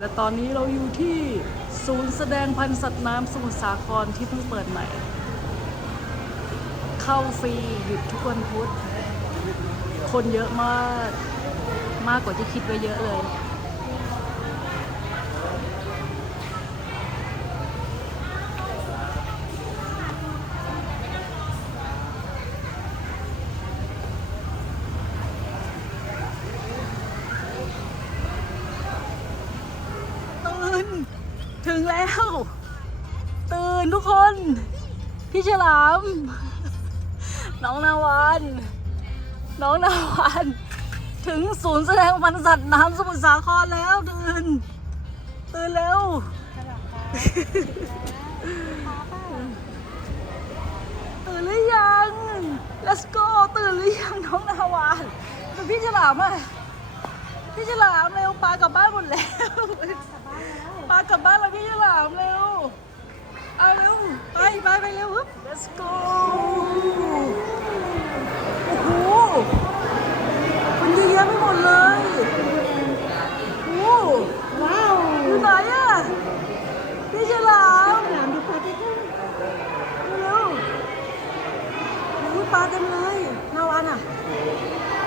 และตอนนี้เราอยู่ที่ศูนย์แสดงพันธุ์สัตว์น้ำสมุทรสาครที่เพิ่งเปิดใหม่ เข้าฟรีหยุดทุกวันพุธ คนเยอะมาก มากกว่าที่คิดไว้เยอะเลย ตื่น ถึงแล้ว ตื่นทุกคน พี่ฉลาม น้องนาวานน้องนาวานถึงศูนย์แสดงพันสัตว์น้ำสมุทรสาครแล้วตื่นตื่นแล้วตื่นหรือยัง let's go ตื่นหรือยังน้องนาวานเป็นพี่ฉลามอะ พี่ฉลามเร็วปลากลับบ้านหมดแล้วปลากลับบ้านแล้วพี่ฉลามเร็วเอาเร็วไปไปไปเร็วฮึบ let's go โอ้โหมันเยอะแยะไปหมดเลยโอ้โห ว้าว อยู่ไหนอะพี่ฉลาม ฉลามดูปลาใกล้ เร็วโอ้ยปลาเต็มเลยนาวานอะ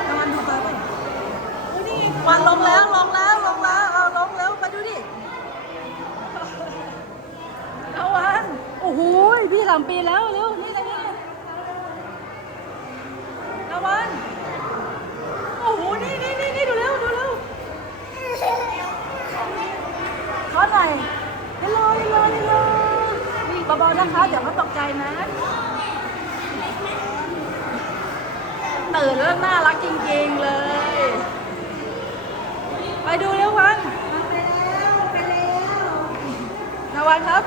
นาวานดูปลาไปวันลงแล้วลงแล้วลงแล้วเอาลงแล้วไปดูดินาวานโอ้โหพี่ฉลามปีนแล้วเร็วนี่เลยนี่เลยนาวานโอ้โหนี่นี่นี่นี่ดูเร็วดูเร็วขอหน่อยฮัลโหลฮัลโหลฮัลโหลเบาๆ นะคะ เดี๋ยวเขาตกใจนะ ตื่นแล้วน่ารักจริงๆเลย ไปดูเร็ววันๆไปแล้ว ไปแล้วนาวันครับ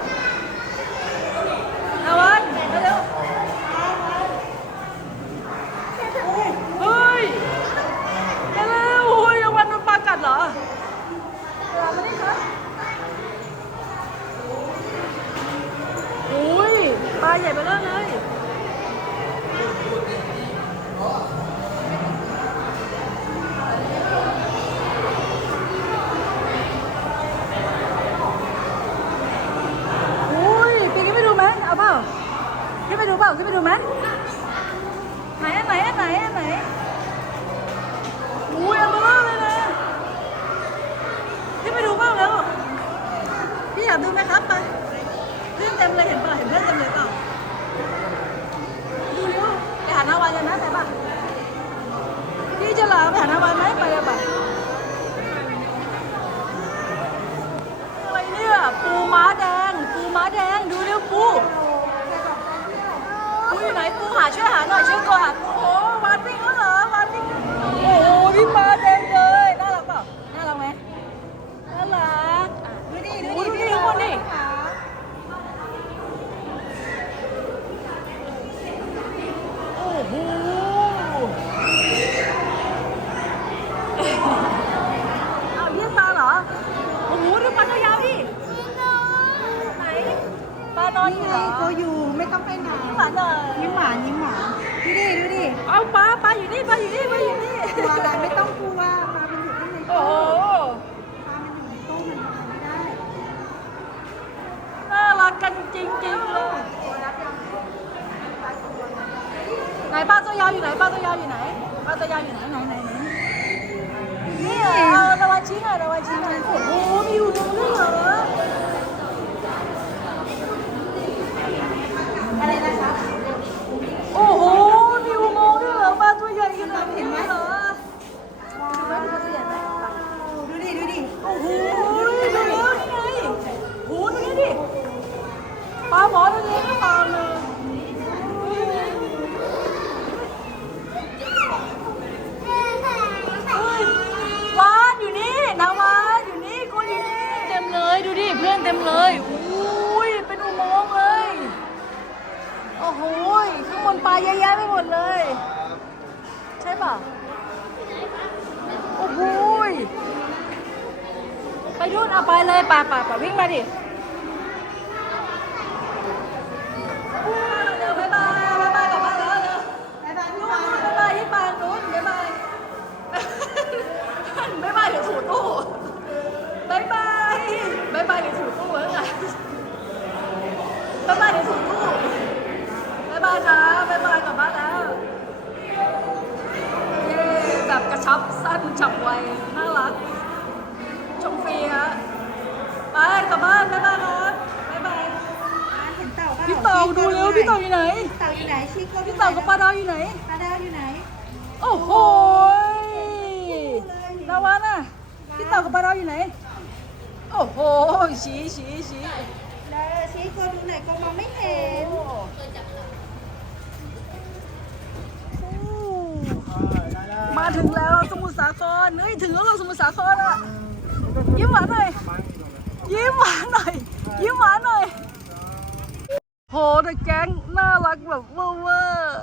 ขึ้นไปดูเปล่าขึ้นไปดูไหมไหนอันไหนอันไหนอันไหนอุ้ยอันเบลอเลยนะขึ้นไปดูเปล่าแล้วพี่อยากดูไหมครับไปเพื่อนเต็มเลยเห็นป่ะเห็นเพื่อนเต็มเลยเปล่าดูเร็วไปหาหน้าวานกันนะไปป่ะพี่จะลาไปหาหน้าวานไหมไปเลยป่ะ อะไรเนี่ยปูม้าแดง ปูม้าแดงดูเร็วปูปูอยู่ไหนปูหาช่วยหาหน่อยช่วยตัวหาปูโอ้วานวิ่งแล้วเหรอวานวิ่งโอ้โหพี่ม้าแดงเลยน่ารักเปล่าน่ารักไหมน่ารักอะ ดูดิ โอ้ดูดิทุกคนดิโอ้โหอ้าวเลี้ยงปลาเหรอโอ้โหดูปลาตัวยาวดิไหนปลา นอนนี่อยู่ไงเหรอตัวอยู่ไม่ต้องไปไหนยิ้มหวานหน่อยยิ้มหวานยิ้มหวานดูดิดูดิเอาปลาปลาอยู่นี่ปลาอยู่นี่ปลาอยู่นี่กลัวอะไรไม่ต้องกลัวปลามันอยู่ข้างในโอ้ตู้โหปลามันอยู่ในตู้มันทำไม่ได้น่ารักกันจริงๆเลยไหนปลาตัวยาวอยู่ไหนปลาตัวยาวอยู่ไหนปลาตัวยาวอยู่ไหนไหนไหนไหนนี่เหรอเอาตะวันชี้หน่อยตะวันชี้หน่อยโอ้โหมีอยู่ตรงนี้เหรอ อะไรนะคะ โอ้โหมีอุโมงค์ด้วยเหรอปลาตัวใหญ่ขนาดนี้เหรอ ว้าวดูดิดูดิ โอ้โหดูแล้วนี่ไงโอ้โหดูนี่ดิปลาหมอตัวนี้ก็ปลาเลยเฮ้ยวานอยู่นี่นาวานอยู่นี่กูอยู่นี่เต็มเลยดูดิเพื่อนเต็มเลยอุ้ยเป็นอุโมงค์เลย โอ้โหข้าง บนปลาเยอะแยะไปหมดเลย ใช่ป่ะโอ้โหไปดูนเอาไปเลยป่าป่าป่าวิ่งมาดิเร็วบ๊ายบายบ๊ายบายกลับบ้านแล้วเร็วบ๊ายบายนู่นบ๊ายบายที่ปานนู้นบ๊ายบายบ๊ายบายเดี๋ยวถูตู้บ๊ายบายายเดี๋ยวถูตู้แล้ยบายเดี๋ยวถูกตู้บ๊ายบายครับบ๊ายบายกลับบ้านแล้ว เย้ แบบกระชับสั้นฉับไว น่ารัก ชมฟรีฮะไปกลับบ้านบ๊ายบายครับบ๊ายบายเห็นเต่าเปล่าพี่เต่าดูเร็วพี่เต่าอยู่ไหน เต่าอยู่ไหนชี้โก้พี่เต่ากับปลาดาวอยู่ไหน ปลาดาวอยู่ไหน โอ้โหนาวาน่ะพี่เต่ากับปลาดาวอยู่ไหน โอ้โห ชี้ชี้ชี้แล้วชี้โก้ดูไหนอยก็มองไม่เห็น มาถึงแล้วสมุทรสาครเฮ้ยถึงแล้วเหรอสมุทรสาครอะยิ้มหวานหน่อย ยิ้มหวานหน่อย ยิ้มหวานหน่อยโหแต่แก๊งน่ารักแบบเวอร์เวอร์